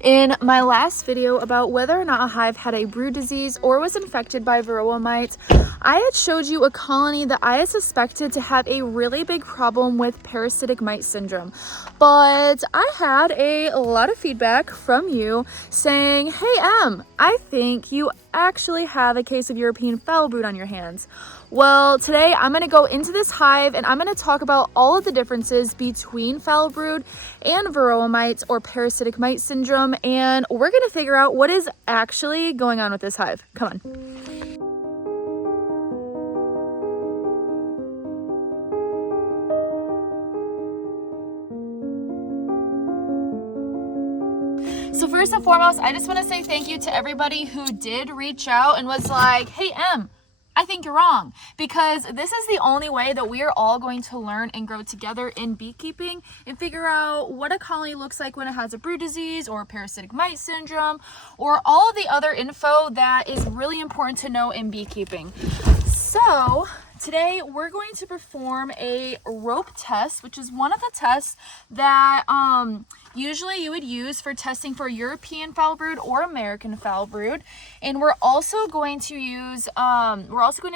In my last video about whether or not a hive had a brood disease or was infected by varroa mites, I had showed you a colony that I had suspected to have a really big problem with parasitic mite syndrome. But I had a lot of feedback from you saying, hey Em, I think you actually have a case of European foul brood on your hands. Well, today I'm going to go into this hive and I'm going to talk about all of the differences between foul brood and varroa mites or parasitic mite syndrome, and we're going to figure out what is actually going on with this hive. Come on. So first and foremost, I just want to say thank you to everybody who did reach out and was like, hey Em, I think you're wrong, because this is the only way that we are all going to learn and grow together in beekeeping and figure out what a colony looks like when it has a brood disease or parasitic mite syndrome or all of the other info that is really important to know in beekeeping. So today we're going to perform a rope test, which is one of the tests that usually you would use for testing for European foul brood or American foul brood. And we're also going to use,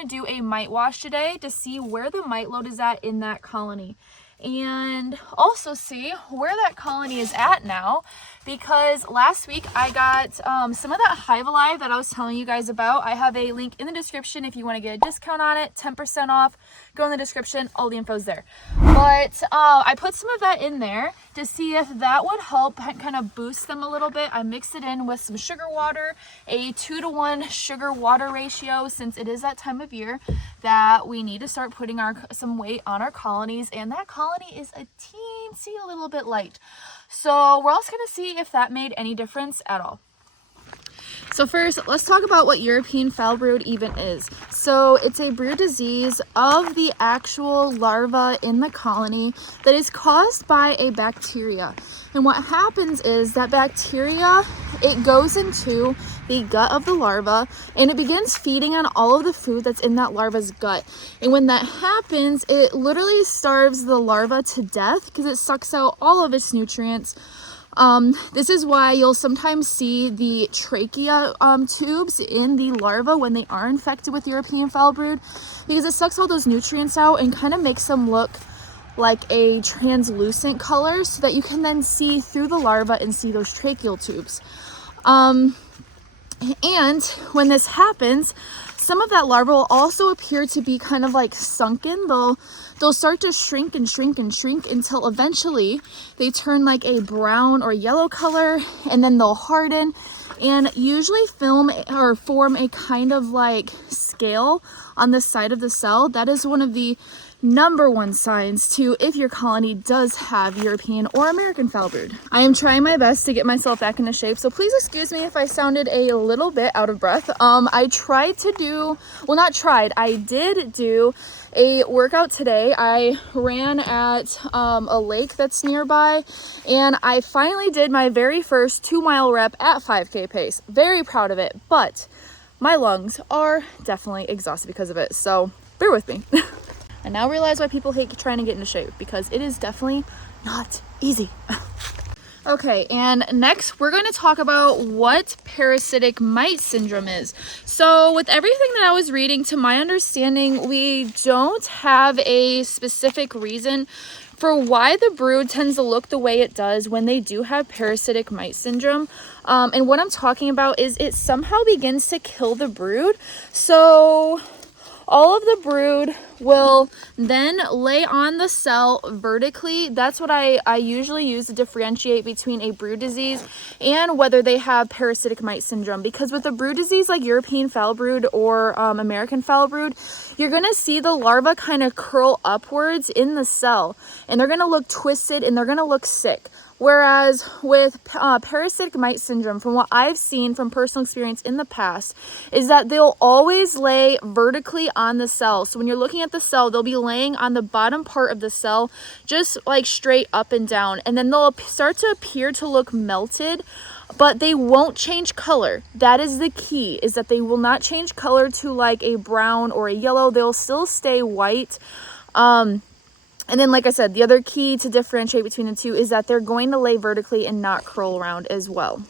do a mite wash today to see where the mite load is at in that colony. And also see where that colony is at now, because last week I got some of that Hive Alive that I was telling you guys about. I have a link in the description if you want to get a discount on it, 10% off. Go in the description, all the info's there. But I put some of that in there to see if that would help kind of boost them a little bit. I mixed it in with some sugar water, a 2-to-1 sugar water ratio, since it is that time of year that we need to start putting some weight on our colonies, and that colony is a teensy a little bit light. So we're also going to see if that made any difference at all. So first, let's talk about what European foul brood even is. So it's a brood disease of the actual larva in the colony that is caused by a bacteria. And what happens is that bacteria, it goes into the gut of the larva and it begins feeding on all of the food that's in that larva's gut. And when that happens, it literally starves the larva to death because it sucks out all of its nutrients. This is why you'll sometimes see the trachea tubes in the larva when they are infected with European foul brood, because it sucks all those nutrients out and kind of makes them look like a translucent color so that you can then see through the larva and see those tracheal tubes. And when this happens, some of that larva will also appear to be kind of like sunken. They'll start to shrink and shrink and shrink until eventually they turn like a brown or yellow color, and then they'll harden and usually form a kind of like scale on the side of the cell. That is one of the #1 signs to if your colony does have European or American foul brood. I am trying my best to get myself back into shape, so please excuse me if I sounded a little bit out of breath. I did do a workout today. I ran at a lake that's nearby, and I finally did my very first 2-mile rep at 5K pace. Very proud of it, but my lungs are definitely exhausted because of it, so bear with me. I now realize why people hate trying to get into shape, because it is definitely not easy. Okay, and next we're going to talk about what parasitic mite syndrome is. So with everything that I was reading, to my understanding, we don't have a specific reason for why the brood tends to look the way it does when they do have parasitic mite syndrome. And what I'm talking about is it somehow begins to kill the brood. So all of the brood will then lay on the cell vertically. That's what I usually use to differentiate between a brood disease and whether they have parasitic mite syndrome. Because with a brood disease like European foul brood or American foul brood, you're going to see the larva kind of curl upwards in the cell, and they're going to look twisted and they're going to look sick. Whereas with parasitic mite syndrome, from what I've seen from personal experience in the past, is that they'll always lay vertically on the cell. So when you're looking at the cell, they'll be laying on the bottom part of the cell, just like straight up and down. And then they'll start to appear to look melted, but they won't change color. That is the key, is that they will not change color to like a brown or a yellow. They'll still stay white. And then, like I said, the other key to differentiate between the two is that they're going to lay vertically and not curl around as well.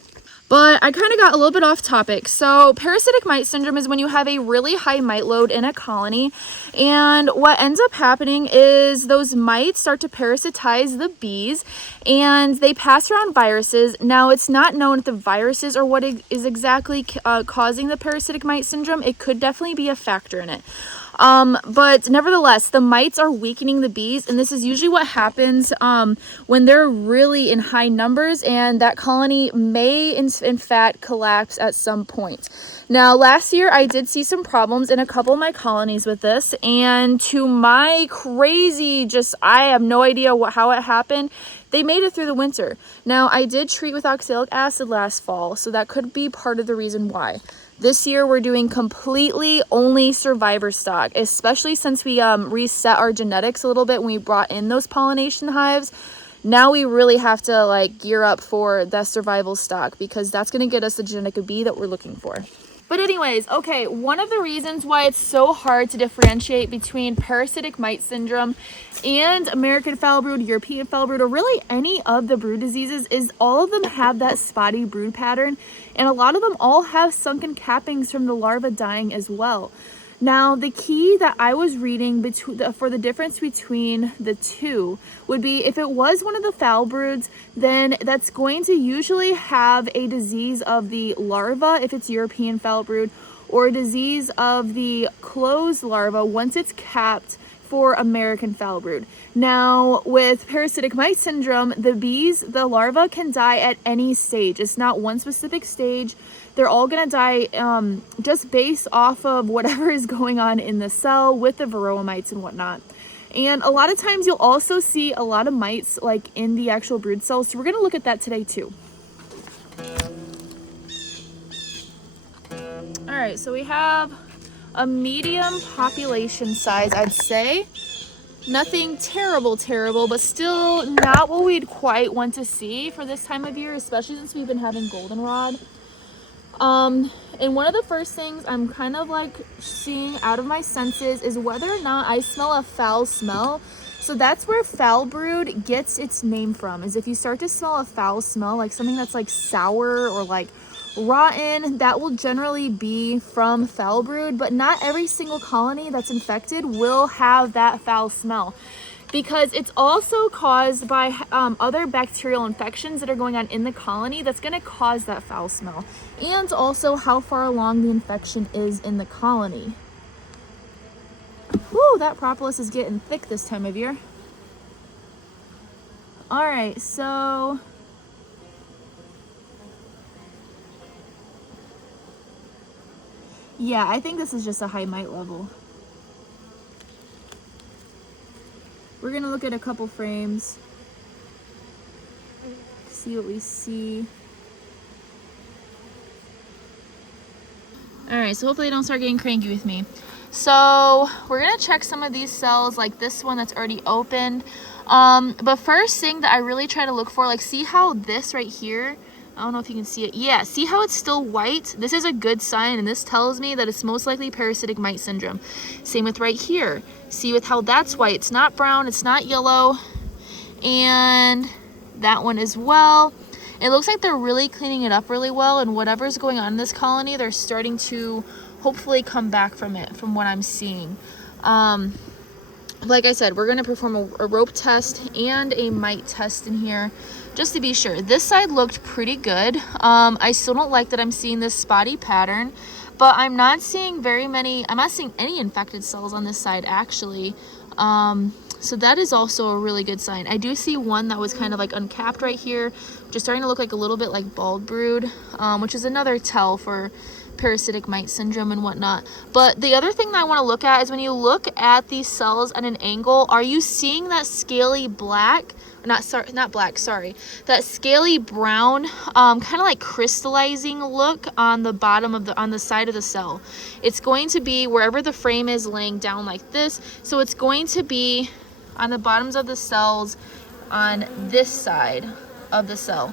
But I kind of got a little bit off topic. So parasitic mite syndrome is when you have a really high mite load in a colony. And what ends up happening is those mites start to parasitize the bees and they pass around viruses. Now, it's not known if the viruses are what is exactly causing the parasitic mite syndrome. It could definitely be a factor in it. But nevertheless, the mites are weakening the bees, and this is usually what happens when they're really in high numbers, and that colony may in fact collapse at some point. Now, last year I did see some problems in a couple of my colonies with this, and to my crazy, I have no idea how it happened, they made it through the winter. Now, I did treat with oxalic acid last fall, so that could be part of the reason why. This year, we're doing completely only survivor stock, especially since we reset our genetics a little bit when we brought in those pollination hives. Now we really have to gear up for that survival stock because that's going to get us the genetic bee that we're looking for. But anyways, okay, one of the reasons why it's so hard to differentiate between parasitic mite syndrome and American foul brood, European foul brood, or really any of the brood diseases is all of them have that spotty brood pattern, and a lot of them all have sunken cappings from the larva dying as well. Now, the key that I was reading for the difference between the two would be if it was one of the foul broods, then that's going to usually have a disease of the larva if it's European foul brood, or a disease of the closed larva once it's capped for American foul brood. Now, with parasitic mite syndrome, the larva can die at any stage. It's not one specific stage. They're all going to die just based off of whatever is going on in the cell with the varroa mites and whatnot. And a lot of times you'll also see a lot of mites in the actual brood cells. So we're going to look at that today too. All right, so we have a medium population size, I'd say. Nothing terrible, but still not what we'd quite want to see for this time of year, especially since we've been having goldenrod. And one of the first things I'm kind of seeing out of my senses is whether or not I smell a foul smell. So that's where foul brood gets its name from, is if you start to smell a foul smell, like something that's sour or rotten, that will generally be from foul brood. But not every single colony that's infected will have that foul smell, because it's also caused by other bacterial infections that are going on in the colony that's going to cause that foul smell, and also how far along the infection is in the colony. Woo, that propolis is getting thick this time of year. All right, so yeah, I think this is just a high mite level. We're gonna look at a couple frames, see what we see. All right, so hopefully they don't start getting cranky with me. So we're gonna check some of these cells, like this one that's already opened. But first thing that I really try to look for, see how this right here, I don't know if you can see it. Yeah, see how it's still white? This is a good sign, and this tells me that it's most likely parasitic mite syndrome. Same with right here. See with how that's white. It's not brown, it's not yellow. And that one as well. It looks like they're really cleaning it up really well, and whatever's going on in this colony, they're starting to hopefully come back from it, from what I'm seeing. Like I said, we're going to perform a rope test and a mite test in here just to be sure. This side looked pretty good. I still don't like that I'm seeing this spotty pattern, but I'm not seeing I'm not seeing any infected cells on this side actually. So that is also a really good sign. I do see one that was kind of uncapped right here, which is starting to look like a little bit like bald brood, which is another tell for parasitic mite syndrome and whatnot. But the other thing that I want to look at is when you look at these cells at an angle, are you seeing that scaly black? That scaly brown, kind of like crystallizing look on the bottom of on the side of the cell. It's going to be wherever the frame is laying down like this. So it's going to be on the bottoms of the cells on this side of the cell.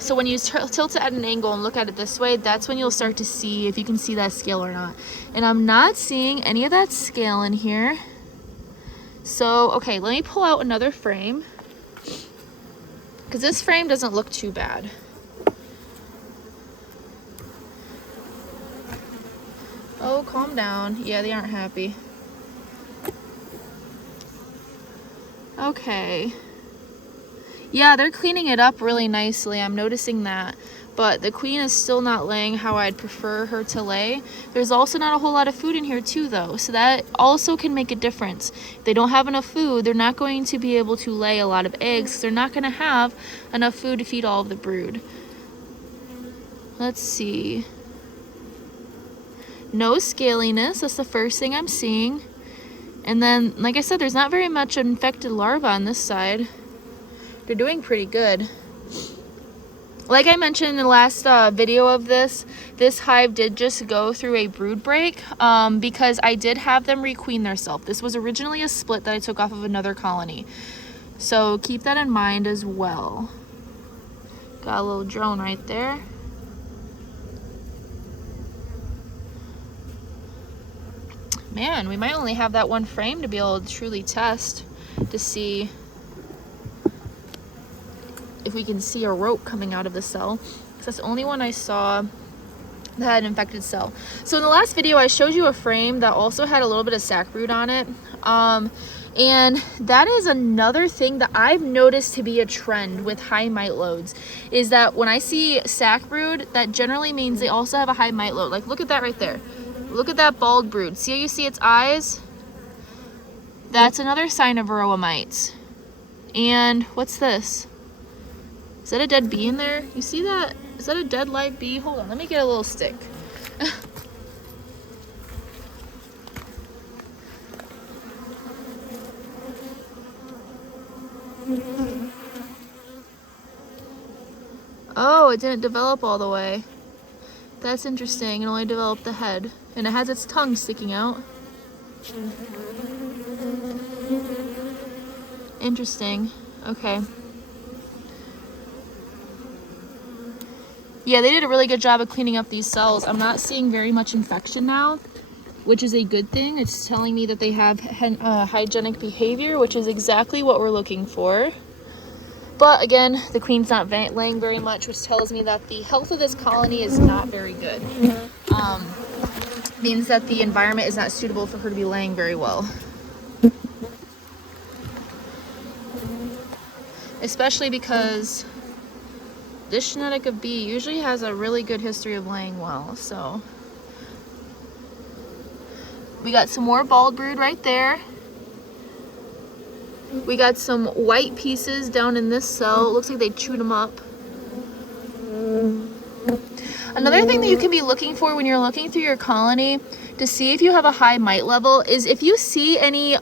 So when you tilt it at an angle and look at it this way, that's when you'll start to see if you can see that scale or not. And I'm not seeing any of that scale in here. So, okay, let me pull out another frame, because this frame doesn't look too bad. Oh, calm down. Yeah, they aren't happy. Okay. Yeah, they're cleaning it up really nicely. I'm noticing that. But the queen is still not laying how I'd prefer her to lay. There's also not a whole lot of food in here too, though. So that also can make a difference. If they don't have enough food, they're not going to be able to lay a lot of eggs, 'cause they're not going to have enough food to feed all of the brood. Let's see. No scaliness. That's the first thing I'm seeing. And then, like I said, there's not very much infected larvae on this side. They're doing pretty good. Like I mentioned in the last video of this hive did just go through a brood break because I did have them requeen themselves. This was originally a split that I took off of another colony. So keep that in mind as well. Got a little drone right there. Man, we might only have that one frame to be able to truly test to see if we can see a rope coming out of the cell, because that's the only one I saw that had an infected cell. So in the last video I showed you a frame that also had a little bit of sac brood on it, and that is another thing that I've noticed to be a trend with high mite loads, is that when I see sac brood, that generally means they also have a high mite load. Like, look at that right there. Look at that bald brood. See how you see its eyes? That's another sign of varroa mites. And what's this? Is that a dead bee in there? You see that? Is that a dead live bee? Hold on, let me get a little stick. Oh, it didn't develop all the way. That's interesting. It only developed the head. And it has its tongue sticking out. Interesting. Okay. Yeah, they did a really good job of cleaning up these cells. I'm not seeing very much infection now, which is a good thing. It's telling me that they have hygienic behavior, which is exactly what we're looking for. But again, the queen's not laying very much, which tells me that the health of this colony is not very good. Means that the environment is not suitable for her to be laying very well. Especially because this genetic of bee usually has a really good history of laying well. So we got some more bald brood right there. We got some white pieces down in this cell. It looks like they chewed them up. Another thing that you can be looking for when you're looking through your colony to see if you have a high mite level is if you see any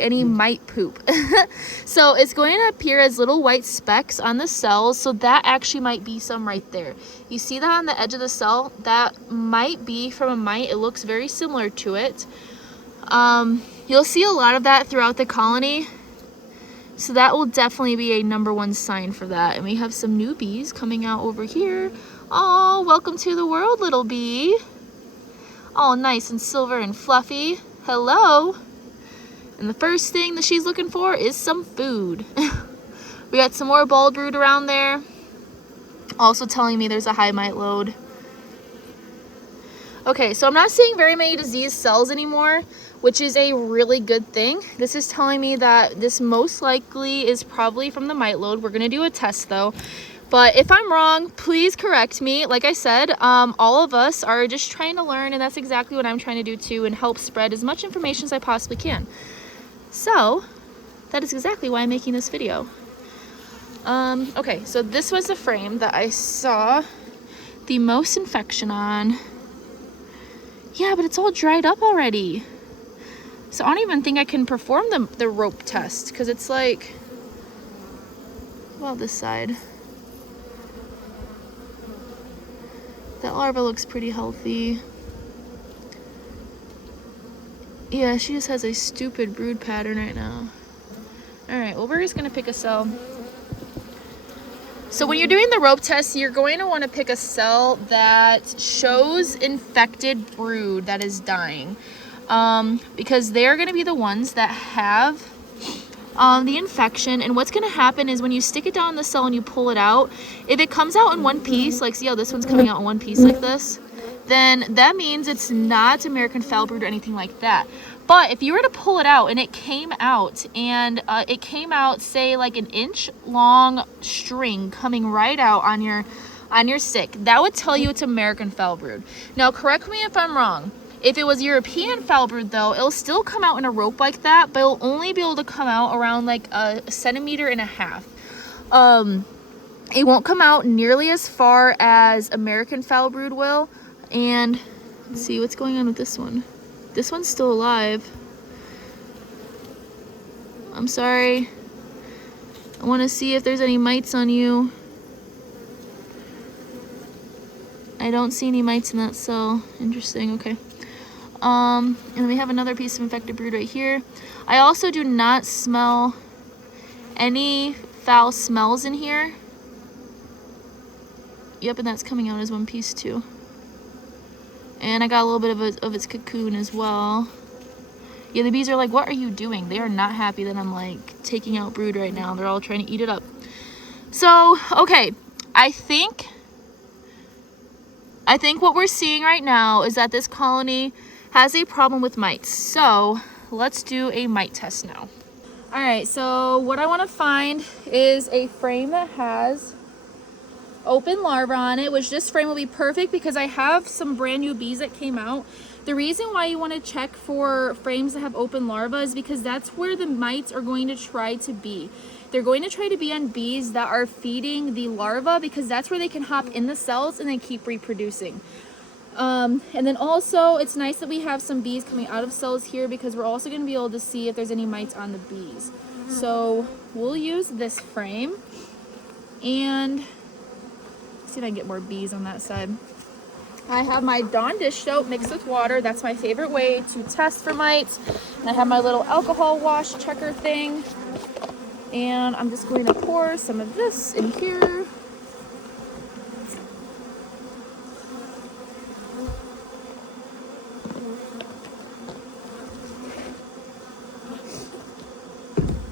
any mite poop. So it's going to appear as little white specks on the cells, so that actually might be some right there. You see that on the edge of the cell? That might be from a mite. It looks very similar to it. You'll see a lot of that throughout the colony, so that will definitely be a #1 sign for that. And we have some new bees coming out over here. Oh, welcome to the world, little bee. All nice and silver and fluffy. Hello. And the first thing that she's looking for is some food. We got some more bald brood around there, also telling me there's a high mite load. Okay, so I'm not seeing very many diseased cells anymore, which is a really good thing. This is telling me that this most likely is probably from the mite load. We're gonna do a test though. But if I'm wrong, please correct me. Like I said, all of us are just trying to learn, and that's exactly what I'm trying to do too, and help spread as much information as I possibly can. So that is exactly why I'm making this video. Okay, so this was the frame that I saw the most infection on. Yeah, but it's all dried up already. So I don't even think I can perform the rope test, because it's like, well, this side. That larva looks pretty healthy. Yeah, she just has a stupid brood pattern right now. Alright, well, we're just going to pick a cell. So when you're doing the rope test, you're going to want to pick a cell that shows infected brood that is dying. because they're going to be the ones that have the infection. And what's going to happen is when you stick it down in the cell and you pull it out, if it comes out in one piece, like see how this one's coming out in one piece like this, then that means it's not American foul brood or anything like that. But if you were to pull it out and it came out and it came out, say like an inch long string coming right out on your stick, that would tell you it's American foul brood. Now correct me if I'm wrong. If it was European foul brood though, it'll still come out in a rope like that, but it'll only be able to come out around like a 1.5 centimeters. It won't come out nearly as far as American foul brood will. And let's see what's going on with this one. This one's still alive. I'm sorry. I want to see if there's any mites on you. I don't see any mites in that cell. Interesting, okay. And then we have another piece of infected brood right here. I also do not smell any foul smells in here. Yep, and that's coming out as one piece too. And I got a little bit of its cocoon as well. Yeah, the bees are like, what are you doing? They are not happy that I'm like taking out brood right now. They're all trying to eat it up. So, okay, I think what we're seeing right now is that this colony has a problem with mites. So let's do a mite test now. All right, so what I want to find is a frame that has open larvae on it, which this frame will be perfect because I have some brand new bees that came out. The reason why you want to check for frames that have open larvae is because that's where the mites are going to try to be. They're going to try to be on bees that are feeding the larvae because that's where they can hop in the cells and then keep reproducing. And then also it's nice that we have some bees coming out of cells here because we're also going to be able to see if there's any mites on the bees. So we'll use this frame and see if I can get more bees on that side. I have my Dawn dish soap mixed with water. That's my favorite way to test for mites. And I have my little alcohol wash checker thing. And I'm just going to pour some of this in here.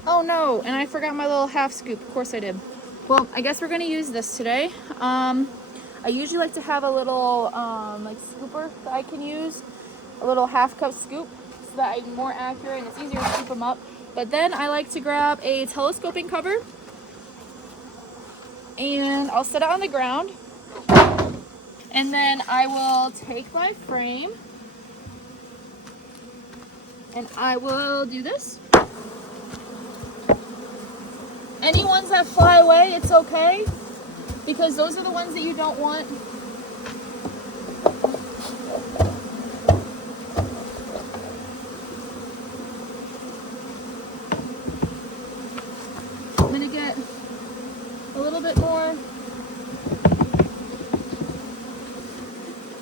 Oh no, and I forgot my little half scoop. Of course I did. Well, I guess we're going to use this today. I usually like to have a little like scooper that I can use, a little half cup scoop so that I'm more accurate and it's easier to scoop them up. But then I like to grab a telescoping cover and I'll set it on the ground. And then I will take my frame and I will do this. Any ones that fly away, it's okay, because those are the ones that you don't want. I'm gonna get a little bit more.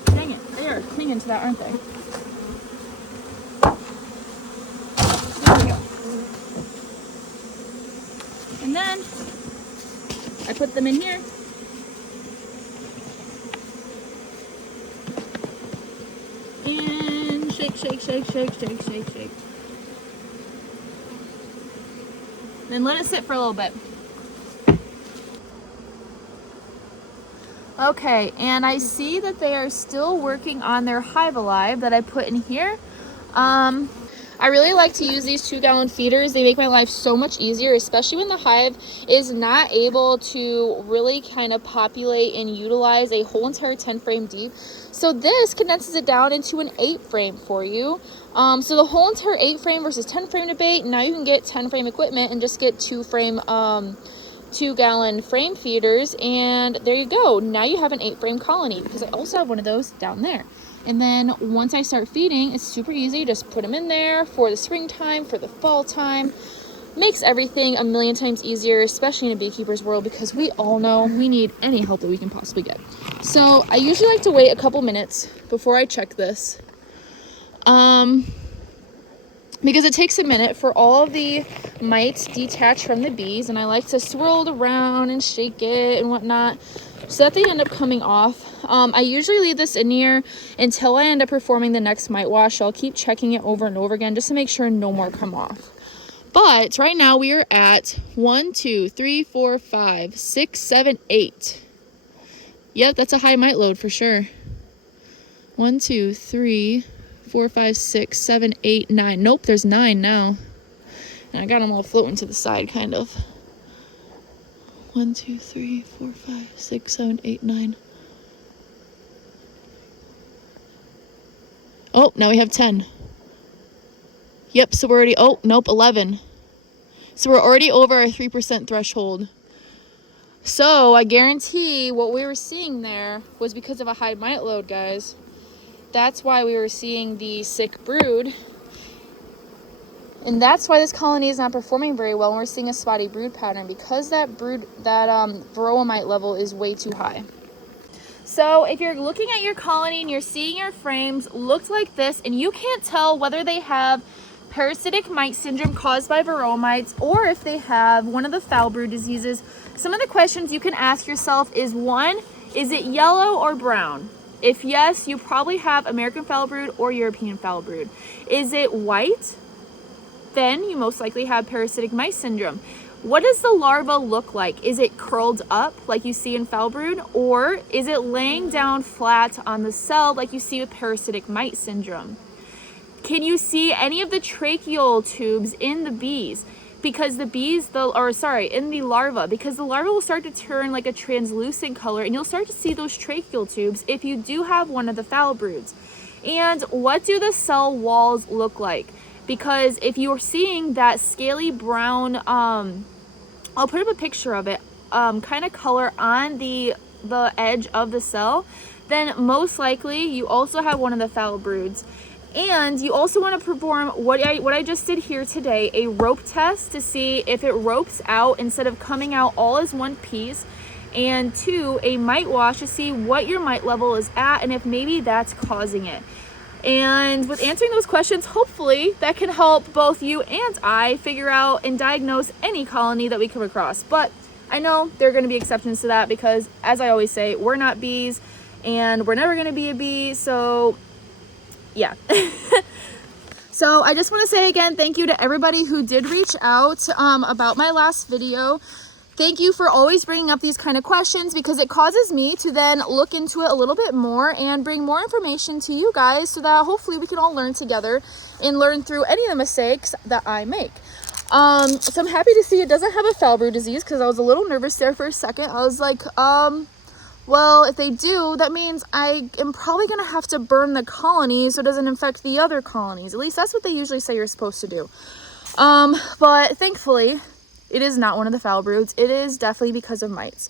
Dang it, they are clinging to that, aren't they? There we go. And then I put them in here. And shake, shake, shake, shake, shake, shake, shake. Then let it sit for a little bit. Okay, and I see that they are still working on their Hive Alive that I put in here. I really like to use these 2-gallon feeders. They make my life so much easier, especially when the hive is not able to really kind of populate and utilize a whole entire 10 frame deep. So this condenses it down into an 8 frame for you. So the whole entire 8 frame versus 10 frame debate, now you can get 10 frame equipment and just get 2-gallon frame feeders, and there you go. Now you have an 8 frame colony, because I also have one of those down there. And then once I start feeding, it's super easy. Just put them in there for the springtime, for the fall time. Makes everything a million times easier, especially in a beekeeper's world, because we all know we need any help that we can possibly get. So I usually like to wait a couple minutes before I check this. Because it takes a minute for all of the mites detach from the bees, and I like to swirl it around and shake it and whatnot. so that they end up coming off. I usually leave this in here until I end up performing the next mite wash. So I'll keep checking it over and over again just to make sure no more come off. But right now we are at 1, 2, 3, 4, 5, 6, 7, 8. Yep, that's a high mite load for sure. 1, 2, 3, 4, 5, 6, 7, 8, 9. Nope, there's 9 now. And I got them all floating to the side, kind of. 1, 2, 3, 4, 5, 6, 7, 8, 9. Oh, now we have 10. Yep, so we're already, oh, nope, 11. So we're already over our 3% threshold. So I guarantee what we were seeing there was because of a high mite load, guys. That's why we were seeing the sick brood. And that's why this colony is not performing very well, and we're seeing a spotty brood pattern, because that varroa mite level is way too high. So if you're looking at your colony and you're seeing your frames looked like this, and you can't tell whether they have parasitic mite syndrome caused by varroa mites or if they have one of the foul brood diseases, some of the questions you can ask yourself is, 1, is it yellow or brown? If yes, you probably have American foul brood or European foul brood. Is it white? Then you most likely have parasitic mite syndrome. What does the larva look like? Is it curled up like you see in foul brood, or is it laying down flat on the cell like you see with parasitic mite syndrome? Can you see any of the tracheal tubes in the bees? Because the bees, in the larva, because the larva will start to turn like a translucent color, and you'll start to see those tracheal tubes if you do have one of the foul broods. And what do the cell walls look like? Because if you're seeing that scaly brown, I'll put up a picture of it, kind of color on the edge of the cell, then most likely you also have one of the foul broods. And you also want to perform what I just did here today, a rope test to see if it ropes out instead of coming out all as one piece. And 2, a mite wash to see what your mite level is at and if maybe that's causing it. And with answering those questions, hopefully that can help both you and I figure out and diagnose any colony that we come across. But I know there are going to be exceptions to that because, as I always say, we're not bees and we're never going to be a bee. So yeah. So I just want to say again, thank you to everybody who did reach out about my last video. Thank you for always bringing up these kind of questions, because it causes me to then look into it a little bit more and bring more information to you guys so that hopefully we can all learn together and learn through any of the mistakes that I make. So I'm happy to see it doesn't have a foul brood disease, because I was a little nervous there for a second. I was like, well, if they do, that means I am probably going to have to burn the colony so it doesn't infect the other colonies. At least that's what they usually say you're supposed to do. But thankfully, it is not one of the foul broods. It is definitely because of mites.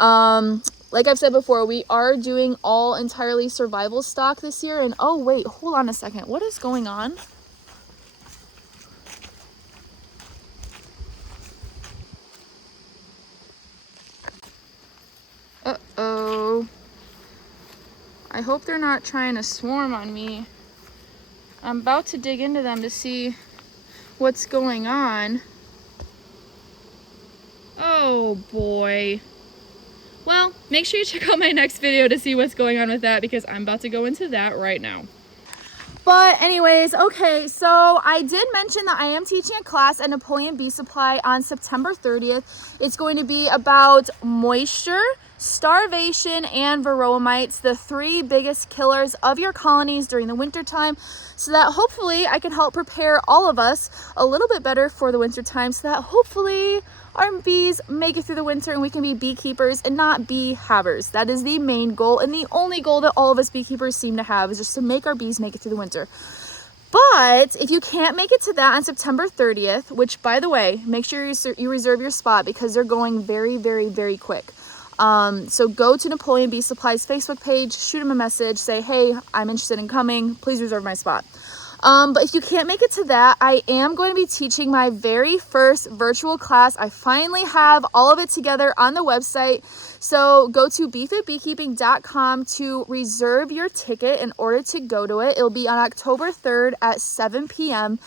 Like I've said before, we are doing all entirely survival stock this year. And oh wait, hold on a second. What is going on? Uh-oh. I hope they're not trying to swarm on me. I'm about to dig into them to see what's going on. Oh boy. Well, make sure you check out my next video to see what's going on with that, because I'm about to go into that right now. But anyways, okay, so I did mention that I am teaching a class at Napoleon Bee Supply on September 30th. It's going to be about moisture, starvation, and varroa mites, the 3 biggest killers of your colonies during the winter time, so that hopefully I can help prepare all of us a little bit better for the winter time, so that hopefully our bees make it through the winter and we can be beekeepers and not bee havers. That is the main goal and the only goal that all of us beekeepers seem to have, is just to make our bees make it through the winter. But if you can't make it to that on September 30th, which by the way, make sure you reserve your spot, because they're going very, very, very quick. So go to Napoleon Bee Supply's Facebook page, shoot them a message, say, hey, I'm interested in coming, please reserve my spot. But if you can't make it to that, I am going to be teaching my very first virtual class. I finally have all of it together on the website. So go to befitbeekeeping.com to reserve your ticket in order to go to it. It'll be on October 3rd at 7 p.m.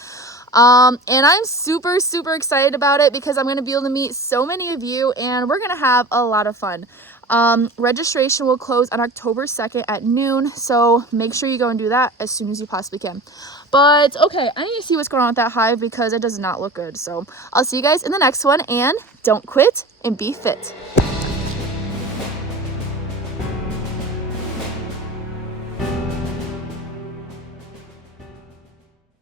And I'm super, super excited about it, because I'm going to be able to meet so many of you and we're going to have a lot of fun. Registration will close on October 2nd at noon, so make sure you go and do that as soon as you possibly can. But okay, I need to see what's going on with that hive because it does not look good. So I'll see you guys in the next one, and don't quit and be fit.